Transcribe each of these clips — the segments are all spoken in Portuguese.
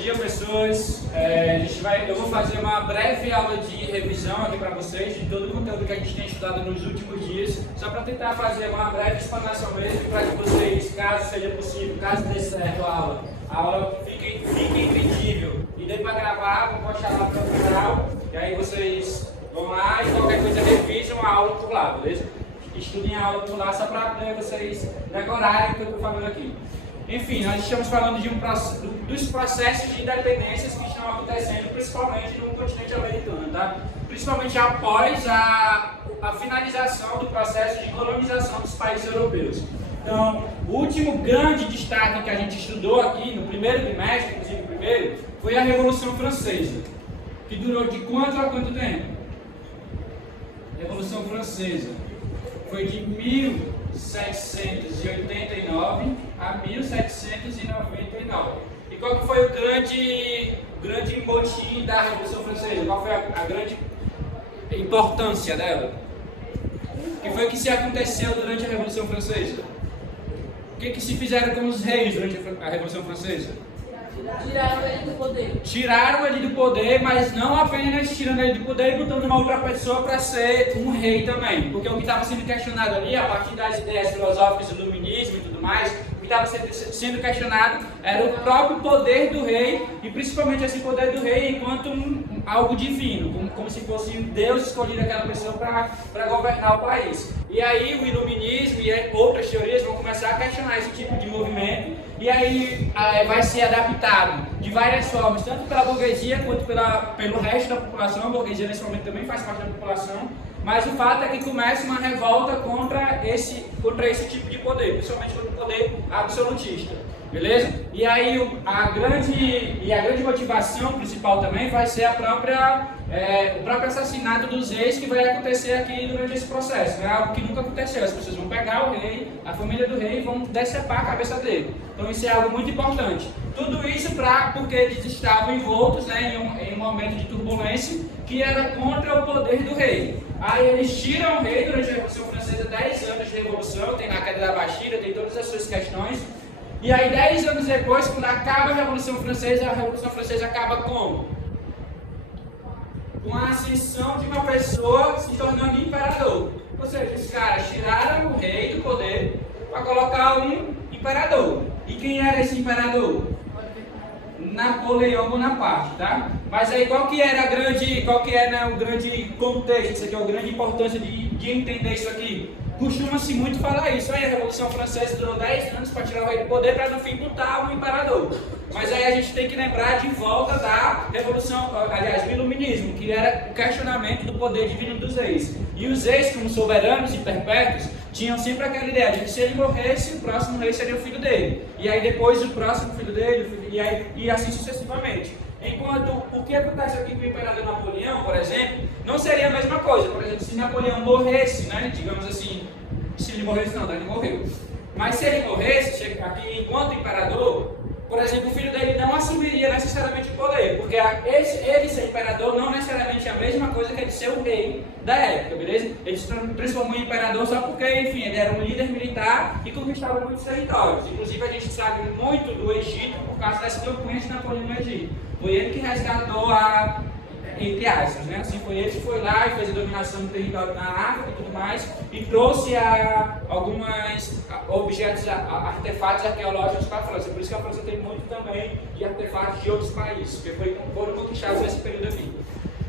dia, pessoas. Eu vou fazer uma breve aula de revisão aqui para vocês de todo o conteúdo que a gente tem estudado nos últimos dias, só para tentar fazer uma breve explanação mesmo, para que vocês, caso seja possível, caso dê certo a aula fique entendível e dê para gravar, vou postar lá para o canal, e aí vocês vão lá e qualquer coisa revisam a aula por lá, beleza? Estudem a aula por lá só para vocês decorarem o que eu estou falando aqui. Enfim, nós estamos falando dos processos de independências que estão acontecendo, principalmente no continente americano, tá? Principalmente após a finalização do processo de colonização dos países europeus. Então, o último grande destaque que a gente estudou aqui no primeiro trimestre, inclusive o primeiro, foi a Revolução Francesa, que durou de quanto a quanto tempo? Revolução Francesa foi de 1789 a 1799. E qual que foi o grande motim da Revolução Francesa? Qual foi a grande importância dela? O que foi que se aconteceu durante a Revolução Francesa? O que se fizeram com os reis durante a Revolução Francesa? Tiraram ele do poder. Tiraram ele do poder, mas não apenas tirando ele do poder e botando uma outra pessoa para ser um rei também. Porque o que estava sendo questionado ali, a partir das ideias filosóficas do iluminismo e tudo mais, o que estava sendo questionado era o próprio poder do rei, e principalmente esse poder do rei enquanto algo divino, como se fosse Deus escolhido aquela pessoa para governar o país. E aí o iluminismo e outras teorias vão começar a questionar esse tipo de movimento, e aí vai ser adaptado de várias formas, tanto pela burguesia quanto pelo resto da população. A burguesia nesse momento também faz parte da população, mas o fato é que começa uma revolta contra esse tipo de poder, principalmente contra o poder absolutista, beleza? E aí a grande motivação principal também vai ser o próprio assassinato dos reis, que vai acontecer aqui durante esse processo. É algo que nunca aconteceu. As pessoas vão pegar o rei, a família do rei, e vão decepar a cabeça dele. Então isso é algo muito importante. Tudo isso porque eles estavam envoltos, né, em um momento de turbulência que era contra o poder do rei. Aí eles tiram o rei durante a Revolução Francesa, 10 anos de revolução, tem a queda da Bastilha, tem todas as suas questões. E aí 10 anos depois, quando acaba a Revolução Francesa acaba como? Com a ascensão de uma pessoa se tornando imperador. Ou seja, os caras tiraram o rei do poder para colocar um imperador. E quem era esse imperador? Napoleão Bonaparte, tá? Mas aí qual que era o grande contexto, isso aqui é a grande importância de entender isso aqui? Costuma-se muito falar isso. Aí a Revolução Francesa durou 10 anos para tirar o rei do poder, para no fim botar um imperador. Mas aí a gente tem que lembrar de volta da Revolução, aliás, do Iluminismo, que era o questionamento do poder divino dos reis. E os reis, como soberanos e perpétuos, tinham sempre aquela ideia de que se ele morresse, o próximo rei seria o filho dele. E aí depois o próximo filho dele, e assim sucessivamente. Enquanto o que acontece aqui com o imperador Napoleão, por exemplo, não seria a mesma coisa. Por exemplo, se Napoleão morresse, né, digamos assim, se ele morresse não, ele morreu. Mas se ele morresse, aqui enquanto imperador, por exemplo, o filho dele não assumiria necessariamente o poder, porque ele ser imperador não necessariamente é a mesma coisa que ele ser o rei da época, beleza? Ele se transformou em imperador só porque, enfim, ele era um líder militar e conquistava muitos territórios. Inclusive, a gente sabe muito do Egito por causa das campanhas de Napoleão no Egito. Foi ele que resgatou entre aspas, né? Assim, foi ele que foi lá e fez a dominação do território na África e tudo mais, e trouxe alguns objetos, artefatos arqueológicos para a França. Por isso que a França tem muito também de artefatos de outros países, que foram conquistados nesse período aqui.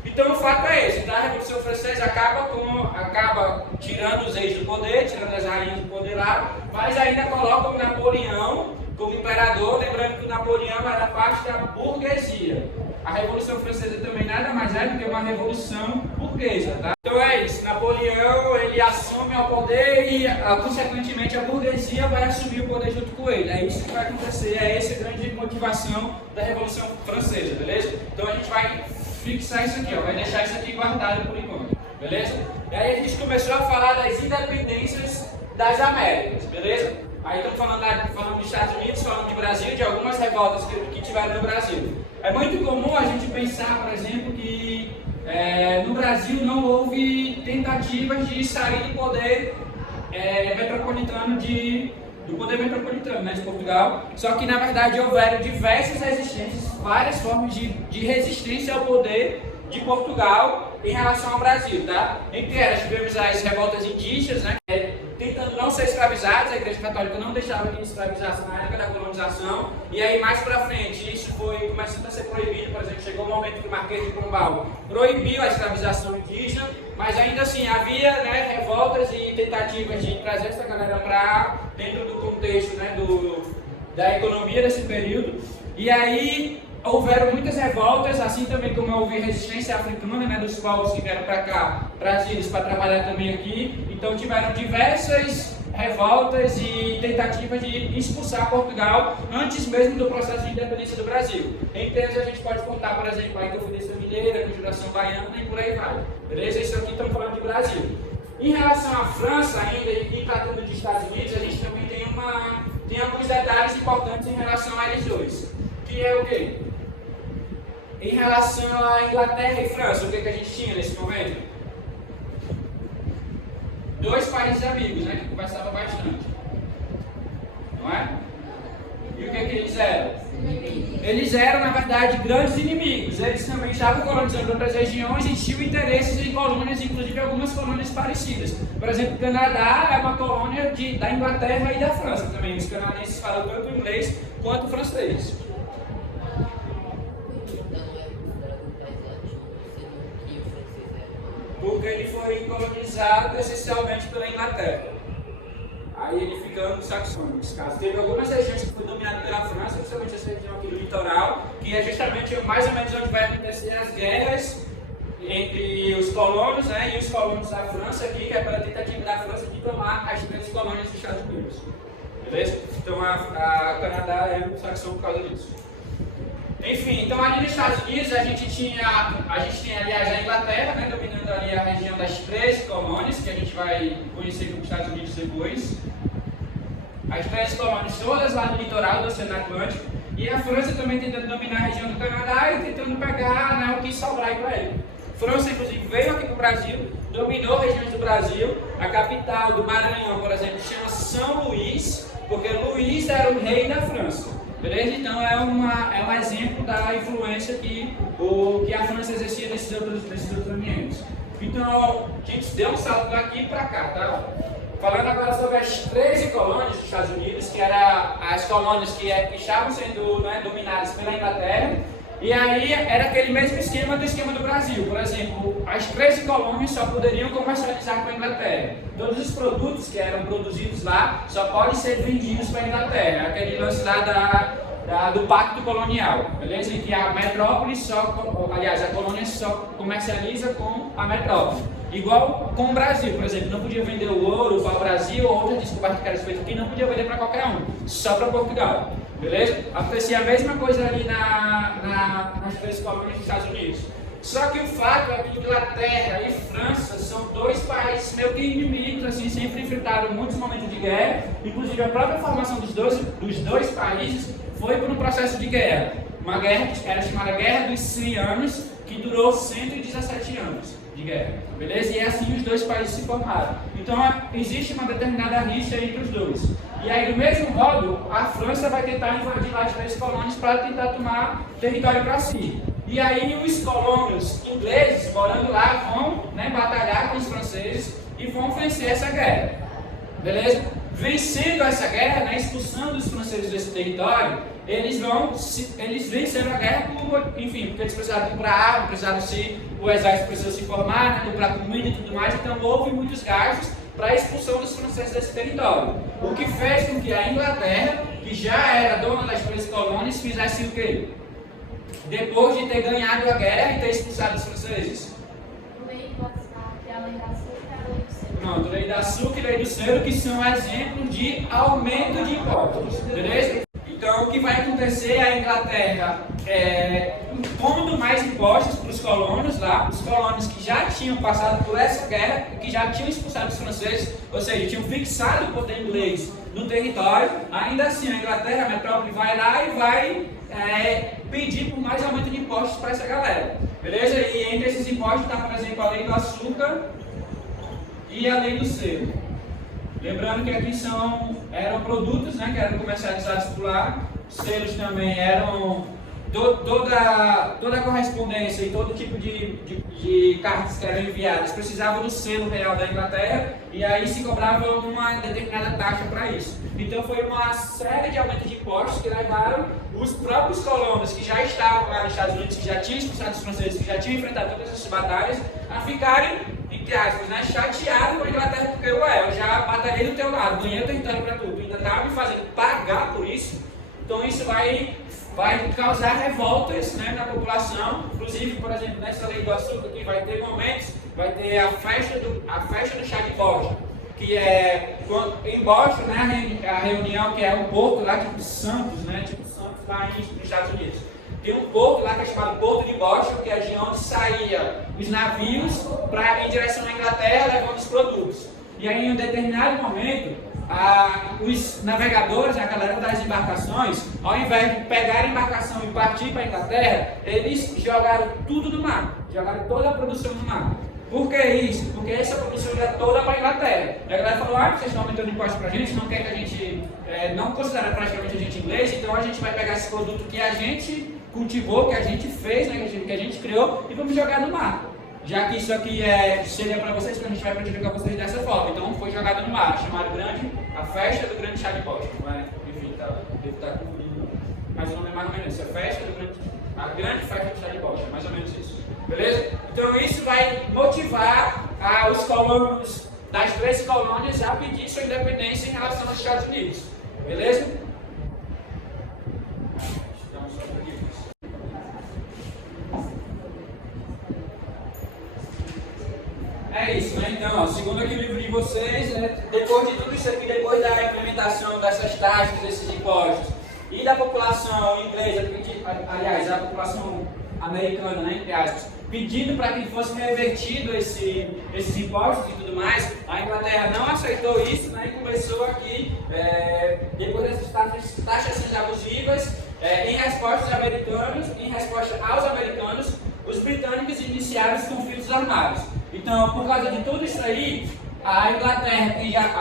Então o fato é esse, tá? A Revolução Francesa acaba tirando os reis do poder, tirando as rainhas do poder lá, mas ainda coloca o Napoleão como imperador, lembrando que o Napoleão era parte da burguesia. A Revolução Francesa também nada mais é do que uma revolução burguesa, tá? Então é isso, Napoleão ele assume o poder e, consequentemente, a burguesia vai assumir o poder junto com ele. É isso que vai acontecer, é essa a grande motivação da Revolução Francesa, beleza? Então a gente vai fixar isso aqui, ó, vai deixar isso aqui guardado por enquanto, beleza? E aí a gente começou a falar das independências das Américas, beleza? Aí estamos falando dos Estados Unidos, falando de Brasil, de algumas revoltas que tiveram no Brasil. É muito comum a gente pensar, por exemplo, que no Brasil não houve tentativas de sair do poder metropolitano do poder metropolitano, né, de Portugal. Só que na verdade houveram diversas resistências, várias formas de resistência ao poder de Portugal em relação ao Brasil, tá? Entre elas tivemos as revoltas indígenas, né? Tentando não ser escravizados, a Igreja Católica não deixava que escravizasse na época da colonização, e aí mais pra frente isso foi começando a ser proibido. Por exemplo, chegou um momento que o Marquês de Pombal proibiu a escravização indígena, mas ainda assim havia, né, revoltas e tentativas de trazer essa galera para dentro do contexto, né, da economia desse período. E aí houveram muitas revoltas, assim também como houve resistência africana, né, dos povos que vieram para cá, brasileiros, para trabalhar também aqui. Então tiveram diversas revoltas e tentativas de expulsar Portugal antes mesmo do processo de independência do Brasil. Entre elas a gente pode contar, por exemplo, a Inconfidência Mineira, a Conjuração Baiana e por aí vai. Beleza? Isso aqui estamos falando de Brasil. Em relação à França ainda, e tratando dos Estados Unidos, a gente também tem alguns detalhes importantes em relação a eles dois. Que é o quê? Em relação à Inglaterra e França, o que a gente tinha nesse momento? Dois países amigos, né, que conversavam bastante. Não é? E o que eles eram? Eles eram, na verdade, grandes inimigos. Eles também estavam colonizando outras regiões e tinham interesses em colônias, inclusive algumas colônias parecidas. Por exemplo, o Canadá é uma colônia da Inglaterra e da França também. Os canadenses falam tanto inglês quanto francês. Porque ele foi colonizado essencialmente pela Inglaterra. Aí ele fica anglo-saxônico nesse caso. Teve algumas regiões que foram dominadas pela França, principalmente essa região aqui do litoral, que é justamente mais ou menos onde vai acontecer as guerras entre os colonos, né, e os colonos da França aqui, que é pela tentativa da França de tomar as três colônias dos Estados Unidos. Beleza? Então a Canadá é anglo-saxão por causa disso. Enfim, então ali nos Estados Unidos a gente tinha aliás a Inglaterra, né, dominando ali a região das 13 colônias, que a gente vai conhecer como Estados Unidos depois. As 13 colônias todas lá no litoral do Oceano Atlântico, e a França também tentando dominar a região do Canadá e tentando pegar, né, o que sobrar para ele. A França, inclusive, veio aqui para o Brasil, dominou regiões do Brasil. A capital do Maranhão, por exemplo, chama São Luís, porque Luís era o rei da França. Beleza? Então é um exemplo da influência que a França exercia nesses outros ambientes. Então, a gente deu um salto daqui para cá, tá? Falando agora sobre as 13 colônias dos Estados Unidos, que eram as colônias que estavam sendo, né, dominadas pela Inglaterra. E aí era aquele mesmo esquema do Brasil. Por exemplo, as 13 colônias só poderiam comercializar com a Inglaterra. Todos os produtos que eram produzidos lá só podem ser vendidos para a Inglaterra. Aquele lance lá do pacto colonial, beleza? Em que a metrópole a colônia só comercializa com a metrópole. Igual com o Brasil, por exemplo, não podia vender o ouro para o Brasil ou outras descobertas que eram feitas aqui, não podia vender para qualquer um, só para Portugal. Beleza? Acontecia a mesma coisa ali nas 3 colônias dos Estados Unidos. Só que o fato é que Inglaterra e França são dois países meio que inimigos, assim, sempre enfrentaram muitos momentos de guerra. Inclusive a própria formação dos dois países foi por um processo de guerra. Uma guerra que era chamada Guerra dos 100 Anos, que durou 117 anos de guerra. Beleza? E assim os dois países se formaram. Então existe uma determinada rixa entre os dois. E aí, do mesmo modo, a França vai tentar invadir as 3 colônias para tentar tomar território para si. E aí os colonos ingleses, morando lá, vão, né, batalhar com os franceses e vão vencer essa guerra. Beleza? Vencendo essa guerra, né, expulsando os franceses desse território, eles venceram a guerra porque eles precisaram comprar arma, o exército precisou se formar, né, comprar comida e tudo mais, então houve muitos gastos para a expulsão dos franceses desse território. O que fez com que a Inglaterra, que já era dona das 3 colônias, fizesse o quê? Depois de ter ganhado a guerra e ter expulsado os franceses? Pronto, lei da açúcar e lei do selo, que são exemplos de aumento de impostos, beleza? Então, o que vai acontecer é a Inglaterra impondo mais impostos para os colonos lá, os colonos que já tinham passado por essa guerra, que já tinham expulsado os franceses, ou seja, tinham fixado o poder inglês no território. Ainda assim, a Inglaterra, a metrópole, vai lá e vai pedir por mais aumento de impostos para essa galera, beleza? E entre esses impostos está, por exemplo, a lei do açúcar e a lei do selo. Lembrando que aqui eram produtos, né, que eram comercializados por lá, os selos também eram toda a correspondência e todo tipo de cartas que eram enviadas precisavam do selo real da Inglaterra e aí se cobrava uma determinada taxa para isso. Então foi uma série de aumentos de impostos que levaram os próprios colonos que já estavam lá nos Estados Unidos, que já tinham expulsado os franceses, que já tinham enfrentado todas essas batalhas, a ficarem, entre aspas, né, chateados com a Inglaterra, porque eu já batalhei do teu lado, ganhei o território para tu, ainda estava me fazendo pagar por isso. Então isso vai causar revoltas, né, na população. Inclusive, por exemplo, nessa lei do açúcar aqui vai ter momentos, vai ter a festa do chá de Boston, que é em Boston, né, a reunião que é um porto lá tipo Santos, né, tipo Santos lá nos Estados Unidos. Tem um porto lá que é chamado Porto de Boston, que é de onde saía os navios em direção à Inglaterra levando os produtos. E aí, em um determinado momento, os navegadores, a galera das embarcações, ao invés de pegar a embarcação e partir para a Inglaterra, eles jogaram tudo no mar, jogaram toda a produção no mar. Por que isso? Porque essa produção era toda para a Inglaterra. E a galera falou, vocês estão aumentando impostos para a gente, não quer que a gente, não considera praticamente a gente inglês, então a gente vai pegar esse produto que a gente cultivou, que a gente fez, né, que a gente criou, e vamos jogar no mar. Já que isso aqui seria para vocês, que a gente vai prejudicar vocês dessa forma. Então foi jogado no mar, chamado a festa do grande chá de Boston. Enfim, deve estar confundindo, mas o nome é mais ou menos isso, a grande festa do chá de Boston, mais ou menos isso. Beleza? Então isso vai motivar os colonos das 13 colônias a pedir sua independência em relação aos Estados Unidos. Beleza? É isso, né? Então, segundo aqui o livro de vocês, né, depois de tudo isso aqui, depois da implementação dessas taxas, desses impostos, e da população inglesa, aliás, a população americana, né, entre aspas, pedindo para que fosse revertido esses impostos e tudo mais, a Inglaterra não aceitou isso, né, e começou aqui, depois dessas taxas abusivas, em resposta aos americanos, os britânicos iniciaram os conflitos armados. Então, por causa de tudo isso aí, a Inglaterra,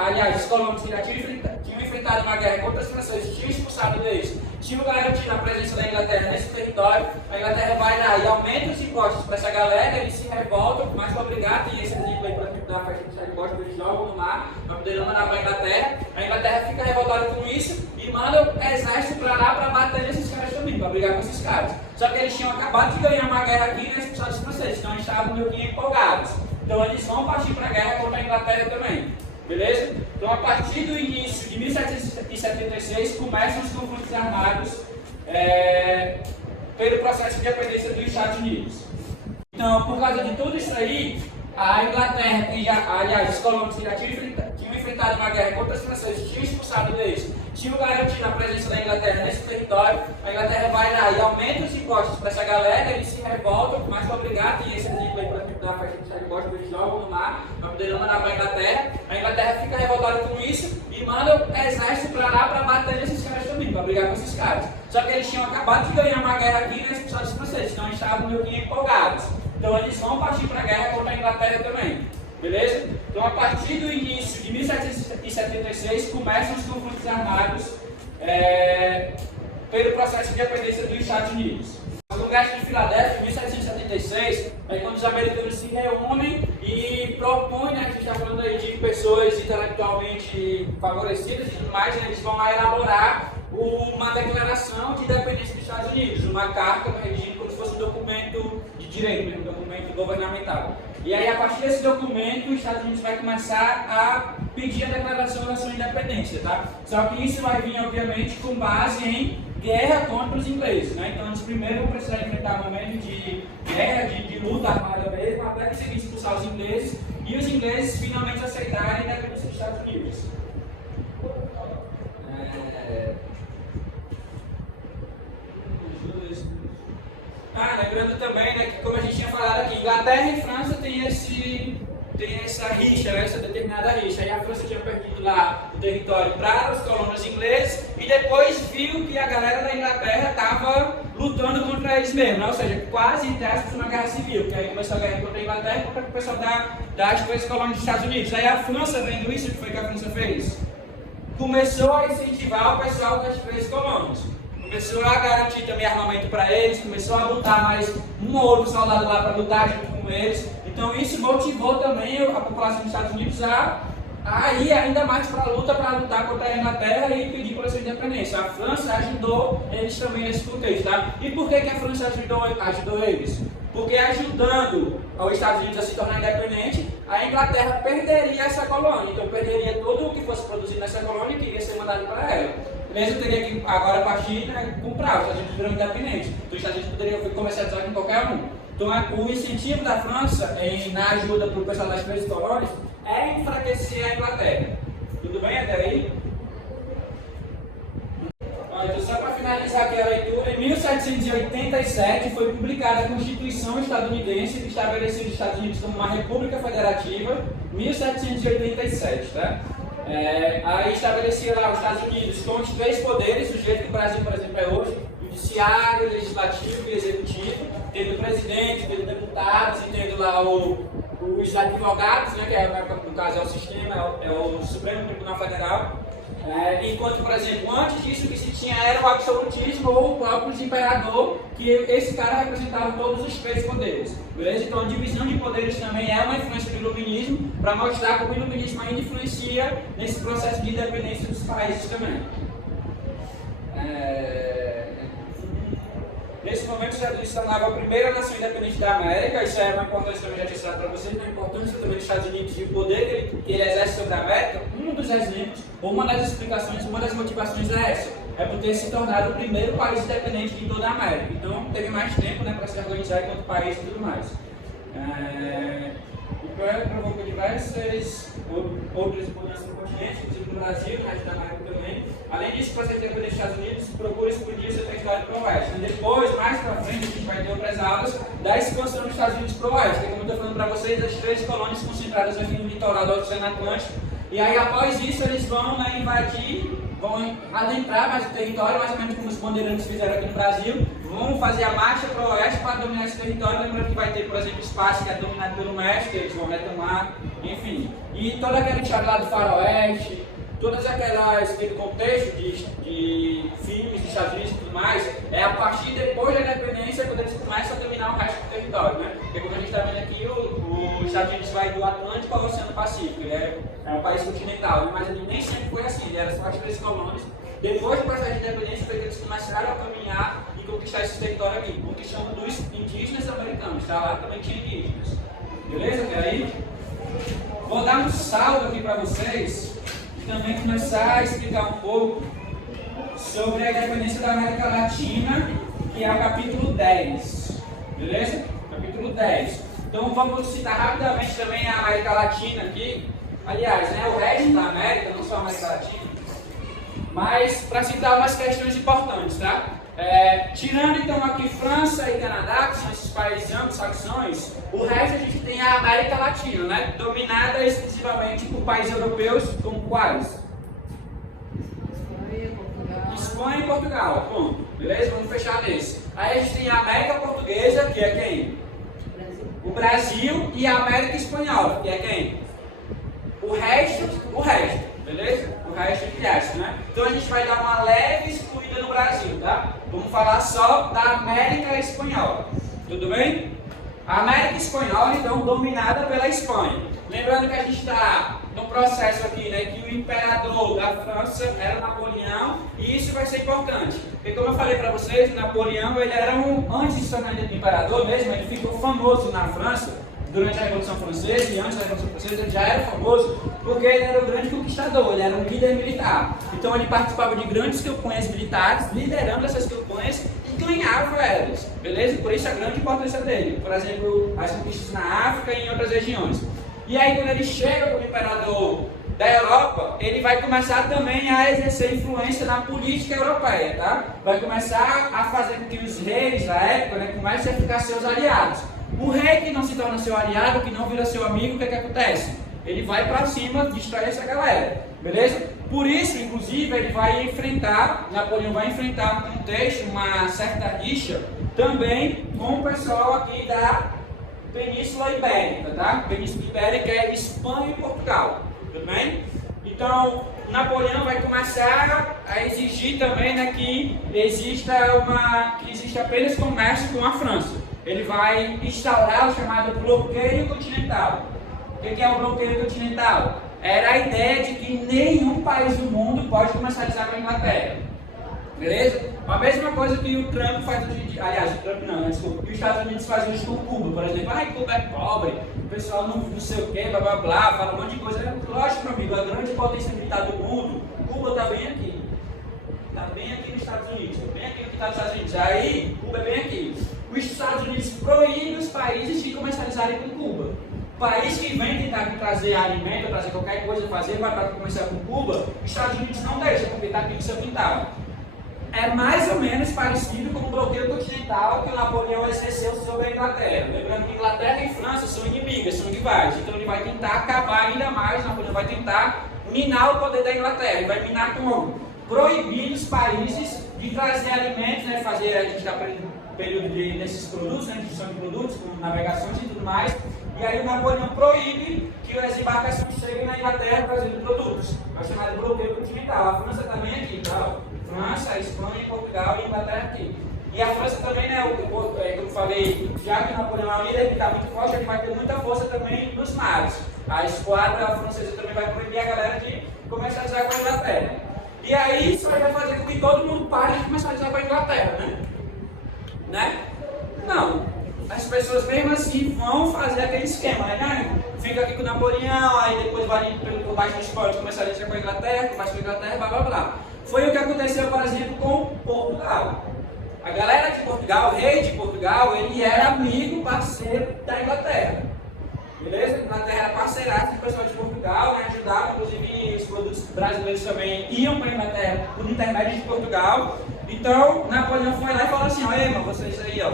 aliás, os colonos que já tinham enfrentado uma guerra contra os franceses, tinham expulsado deles, tinham garantido a presença da Inglaterra nesse território, a Inglaterra vai lá e aumenta os impostos para essa galera, eles se revoltam, mas para obrigar, tem esse exemplo aí, por exemplo, da festa do chá de Boston, eles jogam no mar, para poder não mandar para a Inglaterra fica revoltada com isso e manda o exército para lá para bater nesses caras também, para brigar com esses caras. Só que eles tinham acabado de ganhar uma guerra aqui e expulsaram os franceses, então eles estavam meio que empolgados. Então eles vão partir para a guerra contra a Inglaterra também, beleza? Então a partir do início de 1776 começam os conflitos armados pelo processo de independência dos Estados Unidos. Então, por causa de tudo isso aí, a Inglaterra, aliás, os colonos que já tinham enfrentado uma guerra contra os franceses, tinham expulsado deles, tinham garantido a presença da Inglaterra nesse território, a Inglaterra vai lá e aumenta os impostos para essa galera, eles se revoltam, mas para obrigar, tem esse exemplo aí, por exemplo, da festa do chá de Boston, eles jogam no mar, para poder não mandar para a Inglaterra fica revoltada com isso e manda o exército para lá para bater nesses caras também, para brigar com esses caras. Só que eles tinham acabado de ganhar uma guerra aqui e expulsaram os franceses, então eles estavam meio que empolgados. Então eles vão partir para a guerra contra a Inglaterra também, beleza? Então a partir do início de 1776 começam os conflitos armados pelo processo de independência dos Estados Unidos. No Congresso de Filadélfia, em 1776, é quando os americanos se reúnem e propõem, né, a gente está falando aí de pessoas intelectualmente favorecidas e tudo mais, eles vão lá elaborar uma declaração de independência dos Estados Unidos, uma carta redigida como se fosse um documento de direito, um documento governamental. E aí, a partir desse documento, os Estados Unidos vai começar a pedir a declaração da sua independência, tá? Só que isso vai vir, obviamente, com base em guerra contra os ingleses, né? Então, eles primeiro vão precisar enfrentar um momento de guerra, de luta armada mesmo, até conseguir expulsar os ingleses e os ingleses finalmente aceitarem a independência dos Estados Unidos. Lembrando também, né, que como a gente tinha falado aqui, Inglaterra e França tem essa rixa, essa determinada rixa. Aí a França tinha perdido lá o território para os colonos ingleses e depois viu que a galera da Inglaterra estava lutando contra eles mesmos, né? Ou seja, quase entre aspas uma guerra civil, porque aí começou a guerra contra a Inglaterra e contra o pessoal das 13 colônias dos Estados Unidos. Aí a França, vendo isso, o que foi que a França fez? Começou a incentivar o pessoal das 13 colônias. começou a garantir também armamento para eles, começou a botar mais um ou outro soldado lá para lutar junto com eles. Então isso motivou também a população dos Estados Unidos a ir ainda mais para a luta, para lutar contra a Inglaterra e pedir por sua independência. A França ajudou eles também nesse contexto, tá? E por que a França ajudou eles? Porque ajudando os Estados Unidos a se tornar independente, a Inglaterra perderia essa colônia. Então perderia tudo o que fosse produzido nessa colônia que iria ser mandado para ela. Mesmo teria que agora partir, né, comprar, os Estados Unidos viram independentes. Então os Estados Unidos poderiam comercializar com qualquer um. Então o incentivo da França na ajuda para o pessoal das três colônias é enfraquecer a Inglaterra. Tudo bem até aí? Então, só para finalizar aqui a leitura, em 1787 foi publicada a Constituição estadunidense que estabeleceu os Estados Unidos como uma república federativa, 1787, tá? Aí estabelecia lá os Estados Unidos com os três poderes, do jeito que o Brasil, por exemplo, é hoje, judiciário, legislativo e executivo, tendo presidente, tendo deputados e tendo lá os advogados, né, que no caso é o sistema, é o Supremo Tribunal Federal. Enquanto, por exemplo, antes disso o que se tinha era o absolutismo ou o próprio imperador, que esse cara representava todos os três poderes. Beleza? Então a divisão de poderes também é uma influência do iluminismo, para mostrar como o iluminismo ainda influencia nesse processo de independência dos países também. Nesse momento, os Estados Unidos se tornava a primeira nação independente da América. Isso é uma importância também, já tinha citado para vocês, uma importância também dos Estados Unidos e o poder que ele exerce sobre a América. Um dos exemplos, ou uma das explicações, uma das motivações é essa: é por ter se tornado o primeiro país independente de toda a América. Então, teve mais tempo, né, para se organizar enquanto país e tudo mais. Provocou diversas outras importâncias no continente, inclusive no Brasil, no resto da América também. Além disso, o processo de independência dos Estados Unidos procura expandir o seu território para o oeste. E depois, mais para frente, a gente vai ter outras aulas da expansão dos Estados Unidos para o oeste, que é como eu estou falando para vocês, as três colônias concentradas aqui no litoral do Oceano Atlântico. E aí, após isso, eles vão, né, invadir, vão adentrar mais o território, mais ou menos como os bandeirantes fizeram aqui no Brasil, vão fazer a marcha para o oeste para dominar esse território. Lembrando que vai ter, por exemplo, espaço que é dominado pelo México, eles vão retomar, enfim. E toda aquela história lá do faroeste, todas aquele contexto de filmes dos Estados Unidos e tudo mais, é a partir depois da independência quando eles começam a dominar o resto do território, né? Porque como a gente está vendo aqui, os Estados Unidos vai do Atlântico ao Oceano Pacífico, ele é um país continental, né? Mas ele nem sempre foi assim, ele era só as três colônias. Depois do processo de independência foi que eles começaram a caminhar e conquistar esse território aqui, conquistando dos indígenas americanos, tá? Lá também tinha indígenas. Beleza? Até aí? Vou dar um salto aqui para vocês e também começar a explicar um pouco sobre a independência da América Latina, que é o capítulo 10. Beleza? Capítulo 10. Então vamos citar rapidamente também a América Latina aqui. Aliás, né, o resto da América, não só a América Latina. Mas para citar umas questões importantes, tá? Tirando então aqui França e Canadá, que são esses países anglo-saxões, o resto a gente tem a América Latina, né? Dominada exclusivamente por países europeus, como quais? Espanha e Portugal, ponto. Beleza? Vamos fechar nesse. Aí a gente tem a América Portuguesa, que é quem? O Brasil, e a América Espanhola, que é quem? O resto, beleza? O resto de resto, né? Então a gente vai dar uma leve excluída no Brasil, tá? Vamos falar só da América Espanhola. Tudo bem? A América Espanhola, então, dominada pela Espanha. Lembrando que a gente está no processo aqui, né, que o imperador da França era Napoleão, e isso vai ser importante. Porque como eu falei para vocês, Napoleão, ele era antes de se tornar imperador mesmo, ele ficou famoso na França, durante a Revolução Francesa e antes da Revolução Francesa. Ele já era famoso porque ele era um grande conquistador, ele era um líder militar. Então ele participava de grandes campanhas militares, liderando essas campanhas e ganhava elas, beleza? Por isso a grande importância dele, por exemplo, as conquistas na África e em outras regiões. E aí quando ele chega como imperador da Europa, ele vai começar também a exercer influência na política europeia, tá? Vai começar a fazer com que os reis da época, né, comecem a ficar seus aliados. O rei que não se torna seu aliado, que não vira seu amigo, o que acontece? Ele vai para cima, destrói essa galera, beleza? Por isso, inclusive, ele vai enfrentar, Napoleão vai enfrentar um contexto, uma certa rixa, também com o pessoal aqui da Península Ibérica, tá? Península Ibérica é Espanha e Portugal, tudo bem? Então, Napoleão vai começar a exigir também, né, que exista apenas comércio com a França. Ele vai instaurar o chamado bloqueio continental. O que é o bloqueio continental? Era a ideia de que nenhum país do mundo pode comercializar com a Inglaterra. Beleza? A mesma coisa que o Trump faz hoje em dia. Aliás, o Trump não, desculpa. Que os Estados Unidos fazem hoje com Cuba, por exemplo. Ai, Cuba é pobre, o pessoal não sei o que, blá blá blá, fala um monte de coisa. Lógico, meu amigo, a grande potência militar do mundo, Cuba está bem aqui. Está bem aqui nos Estados Unidos, bem aqui no que está nos Estados Unidos. Aí, Cuba é bem aqui. Os Estados Unidos proíbem os países de comercializarem com Cuba. O país que vem tentar trazer alimento, trazer qualquer coisa, fazer para comerciar com Cuba, os Estados Unidos não deixam, porque está aqui no seu quintal. É mais ou menos parecido com o bloqueio continental que o Napoleão exerceu sobre a Inglaterra. Lembrando que Inglaterra e França são inimigas, são rivais. Então ele vai tentar acabar ainda mais, Napoleão vai tentar minar o poder da Inglaterra. Ele vai minar como? Proibir os países de trazer alimentos, né, a gente está período desses produtos, né, de de produtos, como navegações e tudo mais. E aí o Napoleão proíbe que as embarcações cheguem na Inglaterra trazendo produtos. É o chamado bloqueio continental. A França também aqui, tá? França, Espanha, Portugal e Inglaterra aqui. E a França também, né, como eu falei, já que o Napoleão é um líder que está muito forte, ele vai ter muita força também nos mares. A esquadra francesa também vai proibir a galera de comercializar com a Inglaterra. E aí isso vai fazer com que todo mundo pare de comercializar com a Inglaterra, né? Não. As pessoas mesmo assim vão fazer aquele esquema, né? Fica aqui com o Napoleão, aí depois vai por baixo do esporte, comercializa com a Inglaterra, por baixo da Inglaterra, blá blá blá. Foi o que aconteceu, por exemplo, com Portugal. A galera de Portugal, o rei de Portugal, ele era amigo, parceiro da Inglaterra. Beleza? A Inglaterra era parceiraça do pessoal de Portugal, né? Ajudava, inclusive os produtos brasileiros também iam para a Inglaterra por intermédio de Portugal. Então, Napoleão foi lá e falou assim: olha, irmão, vocês aí, ó,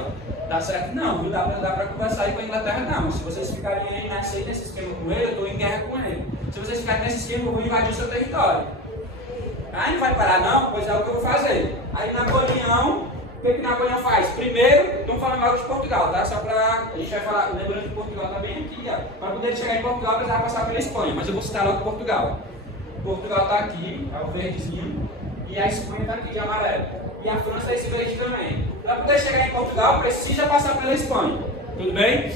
dá certo? Não, não dá para conversar aí com a Inglaterra, não. Se vocês ficarem aí nesse esquema com ele, eu estou em guerra com ele. Se vocês ficarem nesse esquema, eu vou invadir o seu território. Aí não vai parar não, pois é o que eu vou fazer. Aí Napoleão, o que Napoleão faz? Primeiro, estamos falando logo de Portugal, tá? Só para, a gente vai falar, lembrando que Portugal está bem aqui, ó. Para poder chegar em Portugal, precisava passar pela Espanha, mas eu vou citar logo Portugal. Portugal está aqui, é o verdezinho, e a Espanha está aqui de amarelo. E a França é esse verde também. Para poder chegar em Portugal, precisa passar pela Espanha, tudo bem?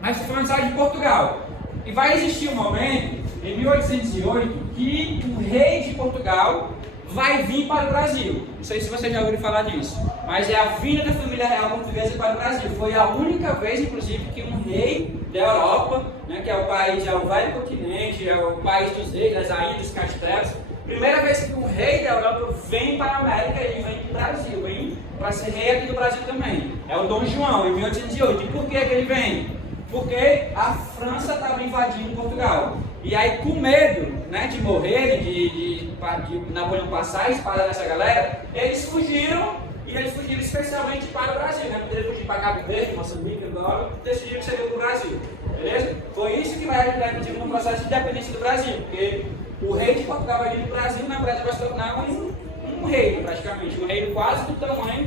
Mas estou falando só de Portugal. E vai existir um momento, em 1808, que o rei de Portugal vai vir para o Brasil. Não sei se você já ouviu falar disso, mas é a vinda da família real portuguesa para o Brasil. Foi a única vez, inclusive, que um rei da Europa, né, que é o país, é o velho continente, é o país dos reis, das rainhas, dos castelos. Primeira vez que um rei da Europa vem para a América, ele vem para o Brasil, vem para ser rei aqui do Brasil também. É o Dom João, em 1808. E por que ele vem? Porque a França estava invadindo Portugal. E aí, com medo, né, de morrer, de Napoleão passar a espada nessa galera, eles fugiram, e eles fugiram especialmente para o Brasil, né? Poderiam fugir para Cabo Verde, Moçambique, Angola, decidiram que seria para o Brasil, beleza? Foi isso que vai ajudar, inclusive, no processo de independência do Brasil, porque o rei de Portugal vai vir para o Brasil, na Brasil vai se tornar um reino, praticamente, um reino quase do tamanho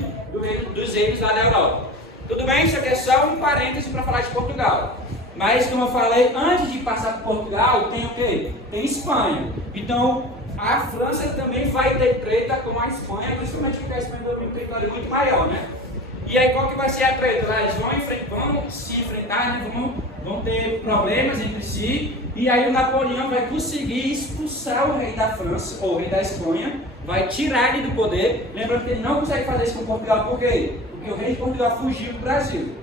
dos reinos lá da Europa. Tudo bem? Isso aqui é só um parêntese para falar de Portugal. Mas, como eu falei, antes de passar por Portugal, tem o quê? Tem Espanha. Então, a França também vai ter treta com a Espanha, principalmente porque a Espanha tem um território muito maior, né? E aí, qual que vai ser a treta? Lá eles vão se enfrentar, né? Vão ter problemas entre si. E aí, o Napoleão vai conseguir expulsar o rei da França, ou o rei da Espanha, vai tirar ele do poder. Lembrando que ele não consegue fazer isso com Portugal, por quê? Porque o rei de Portugal fugiu do Brasil.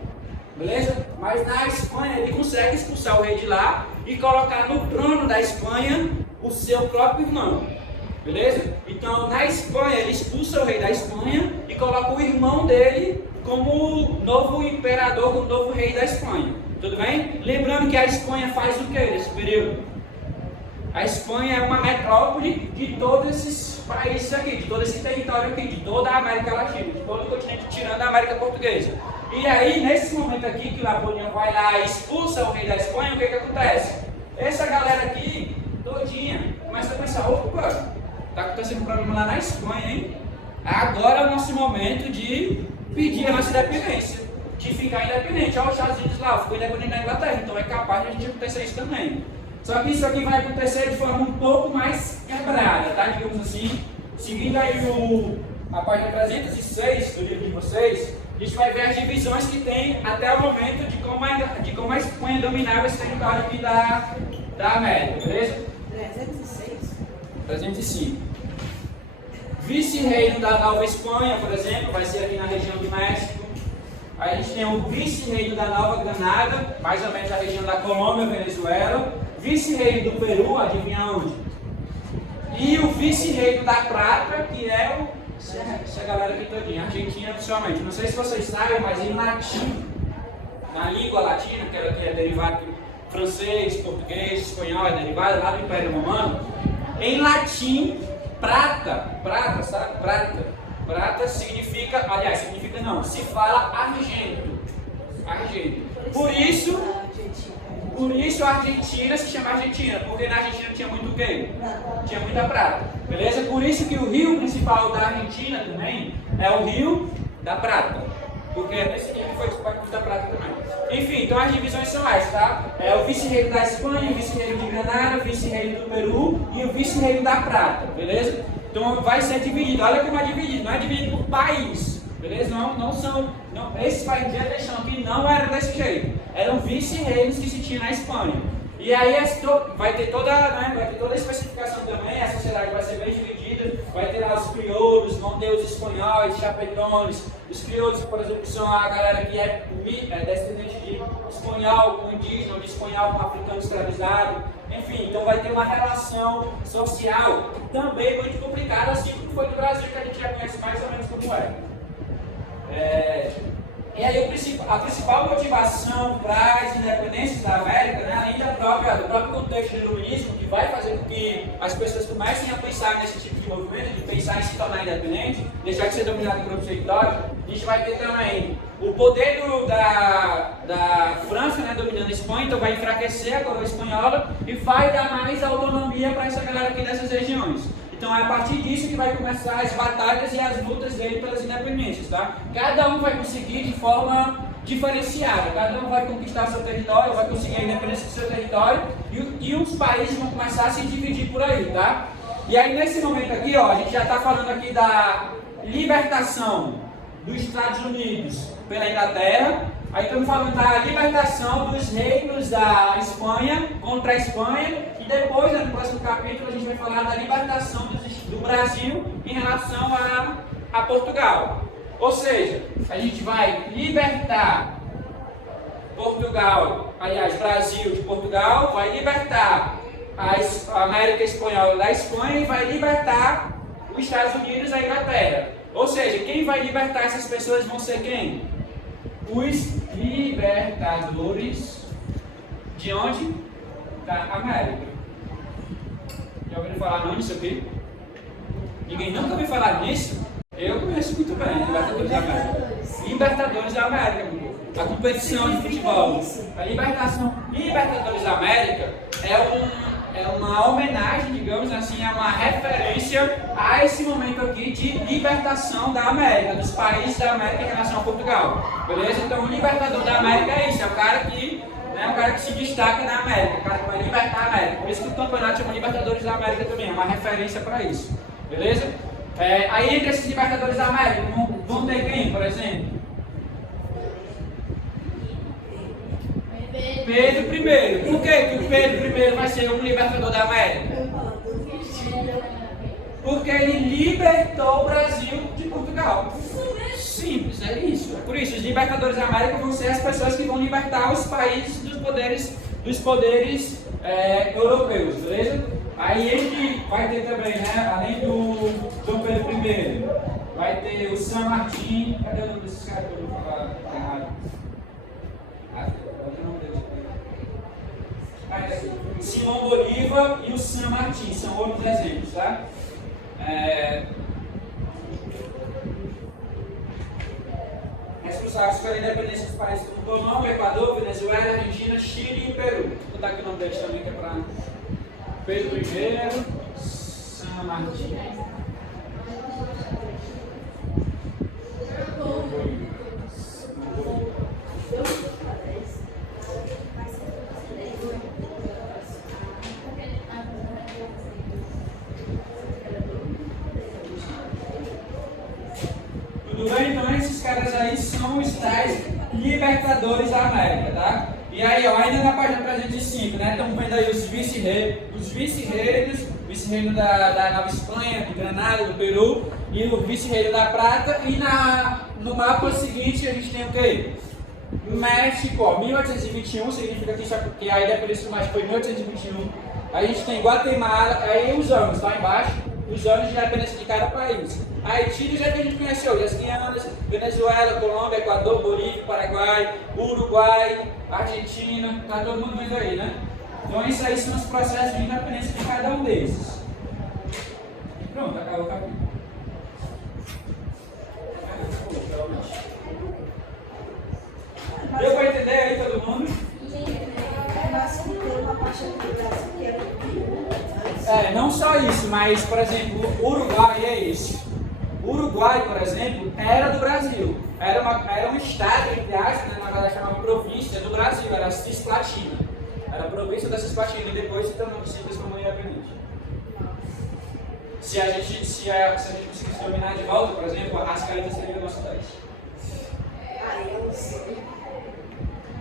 Beleza? Mas na Espanha ele consegue expulsar o rei de lá e colocar no trono da Espanha o seu próprio irmão. Beleza? Então na Espanha ele expulsa o rei da Espanha e coloca o irmão dele como novo imperador, como novo rei da Espanha. Tudo bem? Lembrando que a Espanha faz o que nesse período? A Espanha é uma metrópole de todos esses países aqui, de todo esse território aqui, de toda a América Latina, de todo o continente, tirando a América Portuguesa. E aí, nesse momento aqui, que o Napoleão vai lá e expulsa o rei da Espanha, o que acontece? Essa galera aqui, todinha, começa a pensar: opa, está acontecendo um problema lá na Espanha, hein? Agora é o nosso momento de pedir a nossa independência, de ficar independente. Olha os Estados Unidos lá, ficou independente da Inglaterra, então é capaz de a gente acontecer isso também. Só que isso aqui vai acontecer de forma um pouco mais quebrada, tá? Digamos assim, seguindo aí a página 306 do livro de vocês, a gente vai ver as divisões que tem até o momento de como a Espanha dominava esse território aqui da América, beleza? 306? 305. Vice-reino da Nova Espanha, por exemplo, vai ser aqui na região do México. Aí a gente tem o vice-reino da Nova Granada, mais ou menos a região da Colômbia, Venezuela. Vice-reino do Peru, adivinha onde? E o vice-reino da Prata, que é essa galera aqui todinha, Argentina principalmente. Não sei se vocês sabem, mas em latim, na língua latina, que é derivada de francês, português, espanhol, é derivada lá do Império Romano, em latim, prata, sabe? Prata significa, aliás, significa não, se fala argento. Por isso a Argentina se chama Argentina, porque na Argentina tinha muito o quê? Tinha muita prata, beleza? Por isso que o rio principal da Argentina também é o Rio da Prata, porque é nesse rio que foi descoberto da prata também. Enfim, então as divisões são essas, tá? É o vice-reino da Espanha, o vice-reino de Granada, o vice-reino do Peru e o vice-reino da Prata, beleza? Então vai ser dividido, olha como é dividido, não é dividido por país, beleza? Esses países de eleição aqui não eram desse jeito, eram vice-reinos que se tinha na Espanha. E aí vai ter toda a especificação também, a sociedade vai ser bem dividida, vai ter lá os crioulos, vão ter os espanhóis, chapetones, os crioulos, por exemplo, que são a galera que é descendente de espanhol com indígena, ou de espanhol com africano escravizado, enfim, então vai ter uma relação social também muito complicada, assim como foi no Brasil, que a gente já conhece mais ou menos como é. E aí a principal motivação para as independências da América, né, além do próprio contexto do iluminismo, que vai fazer com que as pessoas comecem a pensar nesse tipo de movimento, de pensar em se tornar independente, deixar de ser dominado por outro território, a gente vai ter também o poder da França, né, dominando a Espanha, então vai enfraquecer a coroa espanhola e vai dar mais autonomia para essa galera aqui dessas regiões. Então é a partir disso que vai começar as batalhas e as lutas dele pelas independências, tá? Cada um vai conseguir de forma diferenciada, cada um vai conquistar seu território, vai conseguir a independência do seu território e os países vão começar a se dividir por aí, tá? E aí nesse momento aqui, ó, a gente já está falando aqui da libertação dos Estados Unidos pela Inglaterra. Aí estamos falando da libertação dos reinos da Espanha contra a Espanha e depois, no próximo capítulo, a gente vai falar da libertação do Brasil em relação a Portugal. Ou seja, a gente vai libertar Brasil de Portugal, vai libertar a América Espanhola da Espanha e vai libertar os Estados Unidos da Inglaterra. Ou seja, quem vai libertar essas pessoas vão ser quem? Os libertadores de onde? Da América. Já ouviram falar não nisso aqui? Ninguém nunca ouviu falar nisso? Eu conheço muito bem, Libertadores da América. Libertadores da América, a competição de futebol. A Libertadores da América é uma homenagem, digamos assim, é uma referência a esse momento aqui de libertação da América, dos países da América em relação a Portugal. Beleza? Então o libertador da América é isso, é o cara que se destaca na América, o cara que vai libertar a América. Por isso que o campeonato chama Libertadores da América também, é uma referência para isso. Beleza? Aí entre esses Libertadores da América, vão ter quem, por exemplo? Pedro I. Por que o Pedro I vai ser um libertador da América? Porque ele libertou o Brasil de Portugal. Simples, é isso. Por isso, os libertadores da América vão ser as pessoas que vão libertar os países dos poderes europeus, beleza? Aí ele vai ter também, né, além do Dom Pedro I, vai ter o San Martín. Cadê o nome desses caras que eu vou falar errado? Simão Bolívar e o San Martín são outros exemplos, tá? Responsáveis pela independência dos países como Colômbia, Equador, Venezuela, Argentina, Chile e Peru. Vou botar aqui o nome deles também, que é para Pedro I, San Martín. Libertadores da América, tá? E aí, ó, ainda na página 305, né? Estamos vendo aí os vice-reinos, vice-reino da Nova Espanha, do Granada, do Peru, e o vice-reino da Prata. E no mapa seguinte a gente tem o quê? México, ó, 1821, significa que a independência do México foi 1821. A gente tem Guatemala, aí os anos, tá embaixo, os anos de independência de cada país. Haiti, já que a gente conheceu, as Guianas, Venezuela, Colômbia, Equador, Bolívia, Paraguai, Uruguai, Argentina, tá todo mundo vendo aí, né? Então isso aí são os processos de independência de cada um desses. Pronto, acabou o capítulo. Deu para entender aí todo mundo? Não só isso, mas, por exemplo, o Uruguai é esse. O Uruguai, por exemplo, era do Brasil. Era um estado, entre aspas, né, na verdade chamava província do Brasil, era a Cisplatina. Era a província da Cisplatina e depois se transformou em independente. Se a gente conseguisse dominar de volta, por exemplo, a Arrascaeta seria o nosso teste. Eu sei.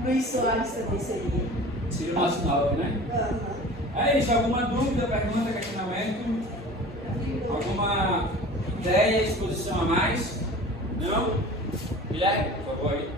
Luiz Soares também seria. Seria o nosso 9, né? É isso, alguma dúvida, pergunta, questionamento? Alguma ideia, exposição a mais? Não? Guilherme, por favor aí.